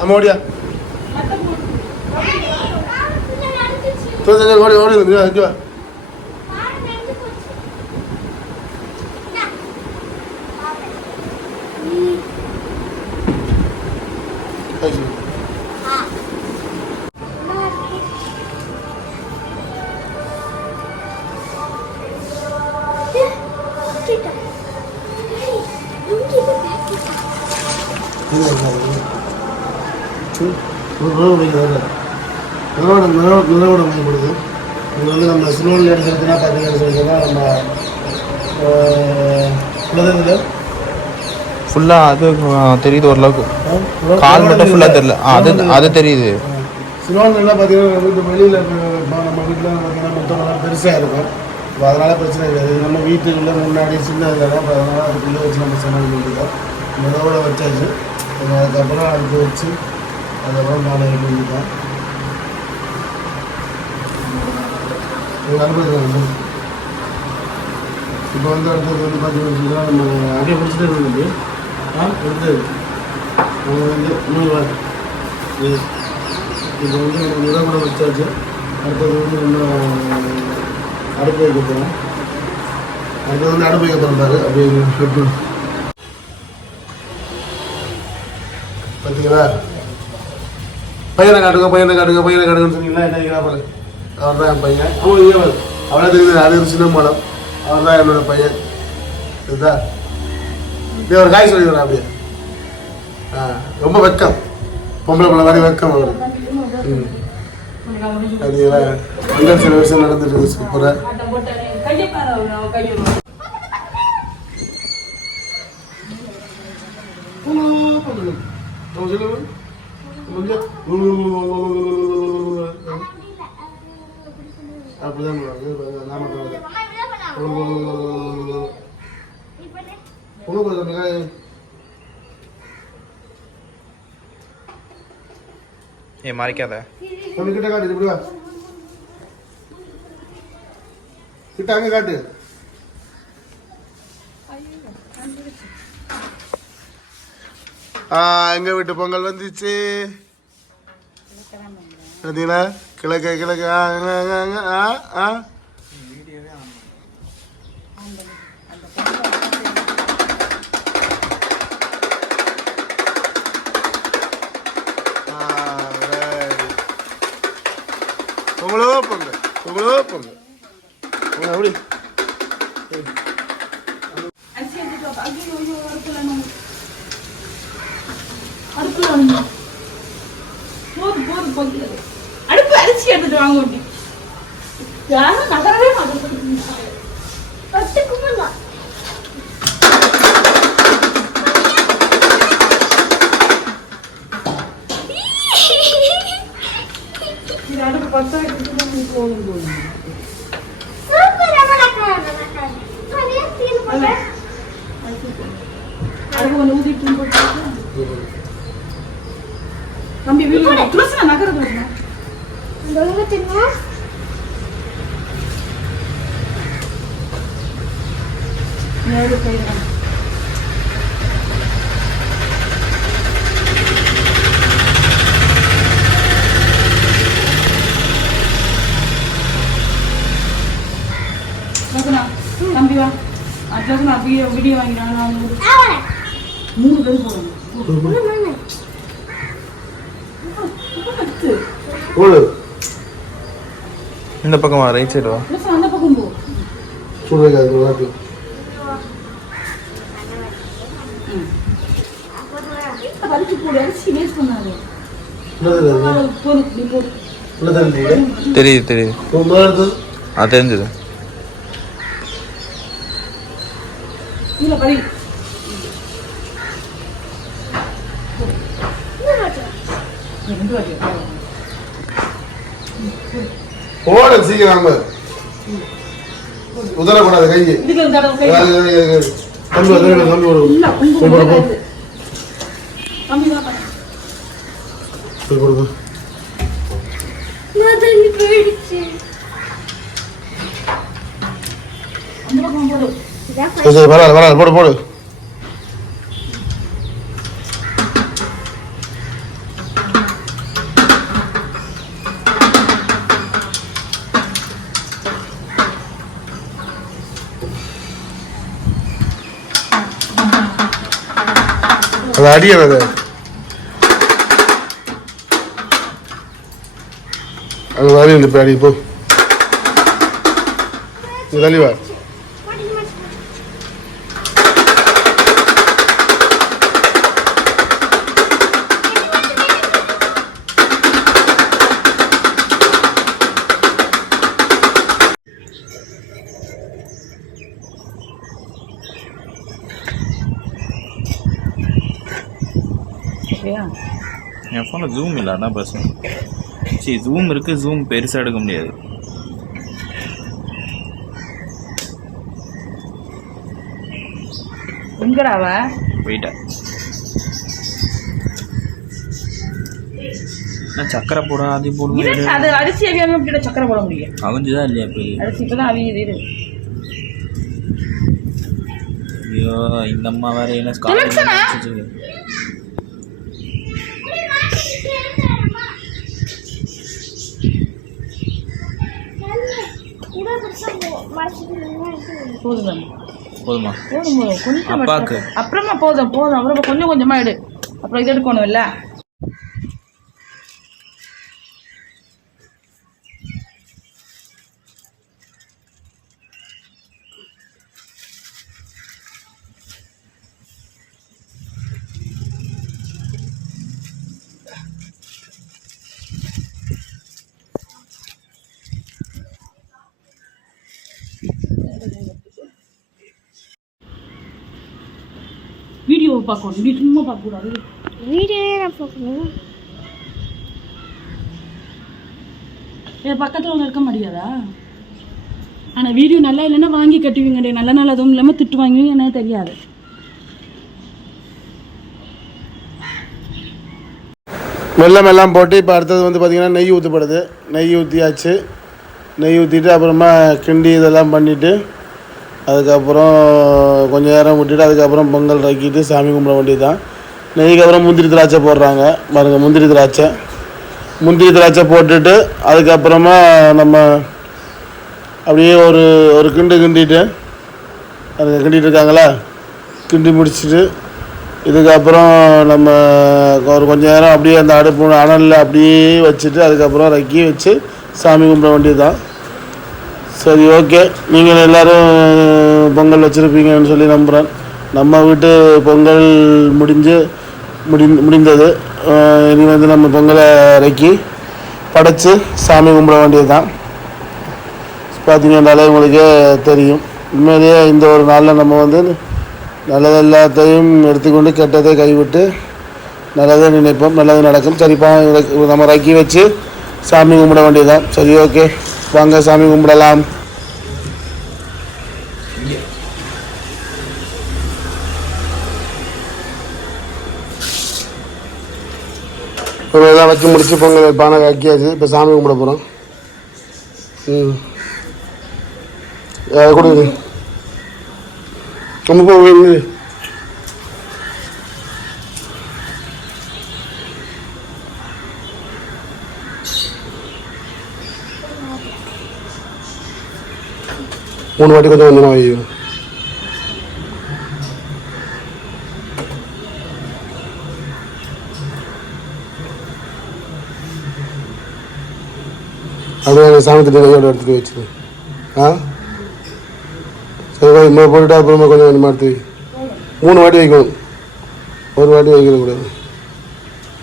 அம்மா ஓடியா சரி சரி ஓடி ஓடி இங்க வா, இங்க வா ஐயோ. இல்ல, இல்ல, இல்ல. ம், ஒரு வரல. நிறுவனம் நிறுவனம் நிறுவனம் மேம்படுது இது வந்து நம்ம சிலோனில் எடுக்கிறதுனா பார்த்தீங்கன்னு சொல்லிட்டுனா நம்ம குலதெய்வத்தில் ஃபுல்லாக அது தெரியுது ஓரளவுக்கு. கால் மட்டும் ஃபுல்லாக தெரியல. அது அது தெரியுது. சிலோன்லாம் பார்த்தீங்கன்னா வீட்டு வெளியில் நம்ம வீட்டில் பார்த்தீங்கன்னா மொத்தம் பெருசாக இருக்கும். இப்போ அதனால் பிரச்சனை கிடையாது. நம்ம வீட்டுக்குள்ளே முன்னாடி சின்ன இதெல்லாம் இப்போ அதனால் அதுக்குள்ளே வச்சு நம்ம சமாளிக்க வேண்டியதான் முதோட வச்சாச்சு. அதுக்கப்புறம் அடுப்பு வச்சு அதுக்கப்புறம் நாளை வேண்டியதான் அனுபவத்தில் இப்போ வந்து அடுத்தது வந்து பார்த்தீங்கன்னா நம்ம அப்படியே பிடிச்சிட்டே வந்து ஆ எடுத்து நம்ம வந்து இன்னொரு இப்போ வந்து நம்ம நிறம் கூட வச்சாச்சு. அடுத்தது வந்து இன்னும் அடுப்பு வைக்க போகிறோம் அடுத்தது வந்து அடுப்பு வைக்க போகிறோம் பாரு அப்படியே பார்த்தீங்களா? பையனை காட்டுங்க பையனை காட்டுங்க பையனை காட்டுங்கன்னு சொன்னீங்களா என்ன பாரு? அவர் தான் என் பையன். அவன் பாரு. அவனே தெரியுது அது ஒரு சின்ன மலம் அவன் தான் என்னோட பையன். இதுதா இது ஒரு காய் சொல்லிடுறேன் அப்படியே. ஆ ரொம்ப வெக்கம். பொம்பளை பிள்ளை மாதிரி வெக்கம் அவரு. ம். பார்த்தீங்களா சில விஷயம் நடந்துட்டு இருக்கு சூப்பராக அப்படிதான் நாம ஏ மறைக்காத கொஞ்சம் கிட்ட காட்டு இப்படி வா கிட்ட அங்க காட்டு ஆ எங்க வீட்டு பொங்கல் வந்துச்சு. பார்த்தீங்களா கிழக்க கிழக்க ஆ, ஆ பொங்கலோ பொங்கல் பொங்கலோ. பொங்கல் அப்படி அப்படி அடுப்பு அரிசி எடுத்துட்டு வாங்க ஒட்டி யாரும் நகரவே மாட்டேன் இது அடுப்பு பத்த வைக்கிட்டு போகும் போகும் அடுப்பு கொஞ்சம் ஊதிட்டு போட்டு தம்பி வீடு நேரு போயிடலாம் ஜோசனா, தம்பி வா ஆ, ஜோசனா, வீடியோ வீடியோ வாங்கினாங்க நான் மூணு மூணு பேர் போகணும் அடுத்து போடு இந்த பக்கமா ரைட் சைடு வா ஜோசனா, அந்த பக்கம் போ சுடு வைக்காது ஒரு வாட்டி பறிச்சு போடு அரிசி வேஸ்ட் பண்ணாது என்னது அது? போடு நீ போடு என்னது அது? தெரியுது தெரியுது. அது தெரிஞ்சது. போட. சீக்கிரம் வாங்க. உதறக்கூடாது கையை சரி சரி பரவாயில்ல பரவாயில்ல போடு போடு. அது அடிய வித அது வரையில் இப்போ அடி போ. இது என் ஃபோனில் ஜூம் இல்லை அதான் பிரச்சனை. சரி ஜூம் இருக்குது ஜூம் பெருசாக எடுக்க முடியாது. போயிட்டேன் நான் சக்கரை போட அது இது போடுவேன் அது அரிசி அவியாம இப்படி சக்கரை போட முடியும்? அவஞ்சுதான் இல்லையா பெரிய அரிசி இப்பதான் அவியுது இரு. ஐயோ இந்த அம்மா வேற என்ன போதும்? போதுமா. போதும் போதும். கொஞ்சம். அப்புறமா போதும் போதும். அப்புறம் கொஞ்சம் கொஞ்சமா எடு. அப்புறம் இது எடுக்கணும் பார்க்கணும். இப்படி சும்மா பார்க்கக்கூடாது. வீடியோவே நான் பார்க்கணும். இது பக்கத்தில் ஒன்று இருக்க முடியாதா? ஆனால் வீடியோ நல்லா இல்லைன்னா வாங்கி கட்டுவீங்க நல்ல நல்லதும் இல்லாமல் திட்டு வாங்குவீங்க என்ன தெரியாது. வெல்லம் எல்லாம் போட்டு இப்போ அடுத்தது வந்து பார்த்திங்கன்னா நெய் ஊற்றப்படுது நெய் ஊற்றியாச்சு நெய் ஊற்றிட்டு அப்புறமா கிண்டி இதெல்லாம் பண்ணிவிட்டு அதுக்கப்புறம் கொஞ்சம் நேரம் விட்டுட்டு அதுக்கப்புறம் பொங்கல் ரக்கிட்டு சாமி கும்பிட வேண்டியது தான் நெய்க்கு அப்புறம் முந்திரி திராட்சை போடுறாங்க. பாருங்க முந்திரி திராட்சை. முந்திரி திராட்சை போட்டுட்டு அதுக்கப்புறமா நம்ம அப்படியே ஒரு ஒரு கிண்டு கிண்டிட்டு அதுங்க கிண்டிட்டு இருக்காங்களா? கிண்டி முடிச்சுட்டு இதுக்கப்புறம் நம்ம ஒரு கொஞ்ச நேரம் அப்படியே அந்த அடுப்பு அனலில் அப்படியே வச்சுட்டு அதுக்கப்புறம் ரக்கி வச்சு சாமி கும்பிட வேண்டியது தான் சரி ஓகே. நீங்கள் எல்லோரும் பொங்கல் வச்சுருப்பீங்கன்னு சொல்லி நம்புகிறேன் நம்ம வீட்டு பொங்கல் முடிஞ்சு முடி முடிந்தது. இனி வந்து நம்ம பொங்கலை இறக்கி படைத்து சாமி கும்பிட வேண்டியது தான் பார்த்தீங்கன்னாலே உங்களுக்கே தெரியும். உண்மையிலேயே இந்த ஒரு நாளில் நம்ம வந்து நல்லது எல்லாத்தையும் எடுத்துக்கொண்டு கெட்டதை கைவிட்டு நல்லதை நினைப்போம் நல்லது நடக்கும். சரிப்பா நம்ம இறக்கி வச்சு சாமி கும்பிட வேண்டியதுதான். சரி ஓகே. வாங்க சாமி கும்பிடலாம். இப்போ எல்லாம் வச்சு முடிச்சு பொங்கல் பானை வைக்கியாச்சு. இப்போ சாமி கும்பிட போகிறோம் ம். கொடுங்க ரொம்ப மூணு வாட்டி கொஞ்சம் கொஞ்சமாக வை அப்படியே அந்த சாமத்துட்டு கையோட எடுத்துட்டு வச்சு ஆ சரி கொஞ்சம் இன்னும் போட்டுட்டு அப்புறமா கொஞ்சம் கொஞ்சமாக எடுத்து மூணு வாட்டி வைக்கணும் ஒரு வாட்டி வைக்கிற கூடாது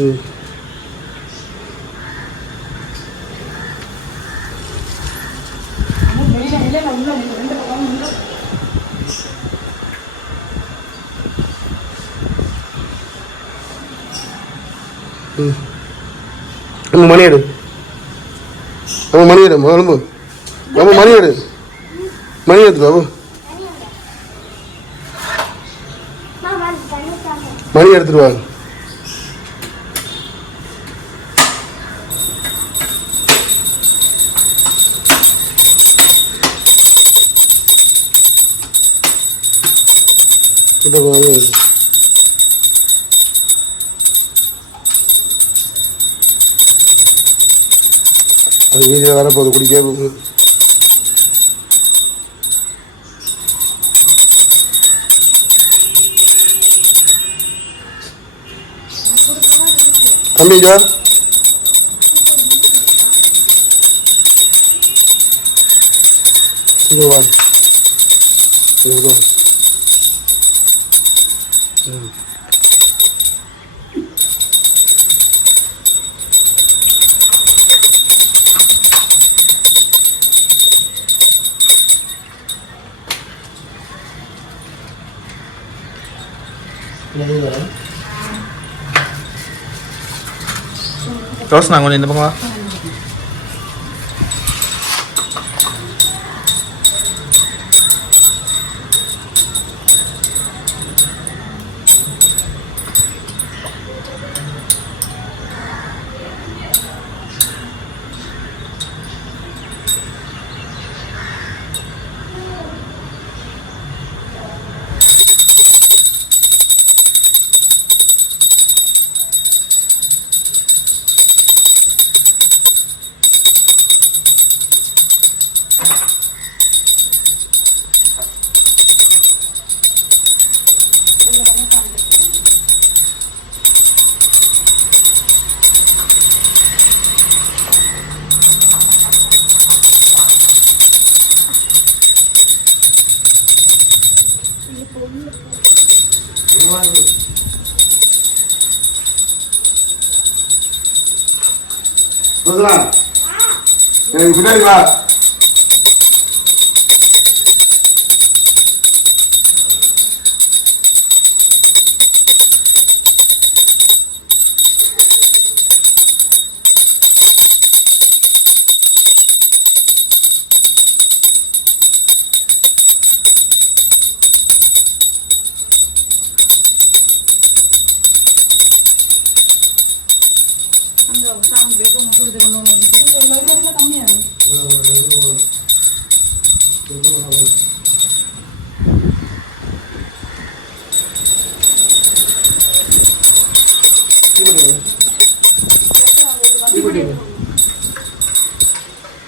ம் நம்ம மணி எடு நம்ம மணி எடு எழும்பு நம்ம மணி எடு மணி எடுத்துட்டு வா, மணி எடுத்துட்டு வாங்க. இப்போ அது வீதியில் வரப்போகுது குடிக்கவே போகுது. தம்பி ஜோ இது வா. இது வா ம். ரோஸ் நான் கொஞ்சம் இந்த பக்கம் பின்னாடி வா.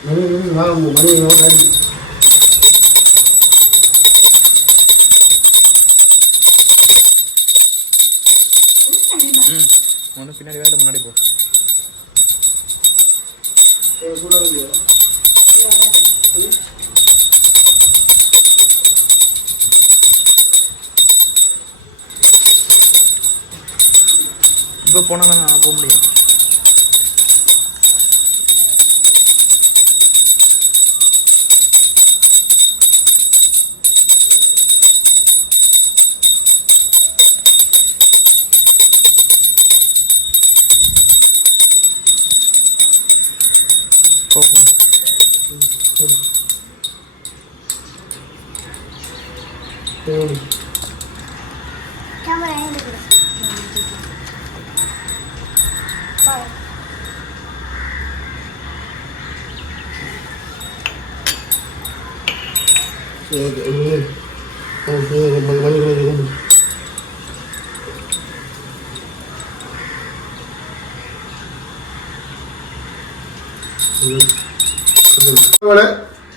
மணி வா மணி மணி ம் ஒன்று பின்னாடி இப்போ போனால் தான் போக முடியும்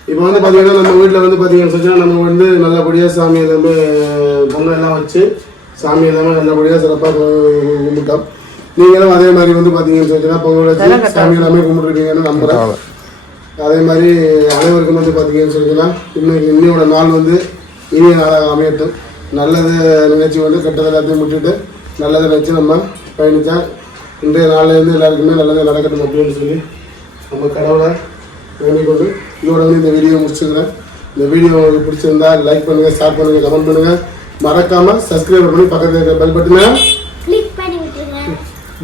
இப்போ வந்து பார்த்தீங்கன்னா நம்ம வீட்டில் வந்து பார்த்தீங்கன்னு சொன்னால் நம்ம வந்து நல்லபடியாக சாமி எல்லாமே பொங்கல் எல்லாம் வச்சு சாமி எல்லாமே நல்லபடியாக சிறப்பாக கும்பிட்டோம். நீங்களும் அதே மாதிரி வந்து பார்த்தீங்கன்னு சொன்னால் பொங்கல் வச்சு சாமி எல்லாமே கும்பிட்டுருக்கீங்கன்னு நம்புகிறேன் அதே மாதிரி அனைவருக்கும் வந்து பார்த்தீங்கன்னு சொன்னீங்கன்னா இன்னைக்கு இன்னையோட நாள் வந்து இனிய நாளாக அமையட்டும். நல்லது நிகழ்ச்சி வந்து கெட்டது எல்லாத்தையும் விட்டுட்டு நல்லதை நினச்சி நம்ம பயணித்தா இன்றைய நாள்லேருந்து எல்லாருக்குமே நல்லது நடக்கட்டும் அப்படின்னு சொல்லி நம்ம கடவுளை வேண்டிக் கொண்டு இதோட வந்து இந்த வீடியோ முடிச்சுக்கிறேன். இந்த வீடியோ உங்களுக்கு பிடிச்சிருந்தா லைக் பண்ணுங்கள் ஷேர் பண்ணுங்கள் கமெண்ட் பண்ணுங்கள் மறக்காமல் சப்ஸ்கிரைப் பண்ணி பக்கத்தில் இருக்கிற பெல் பட்டனை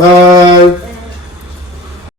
பாய்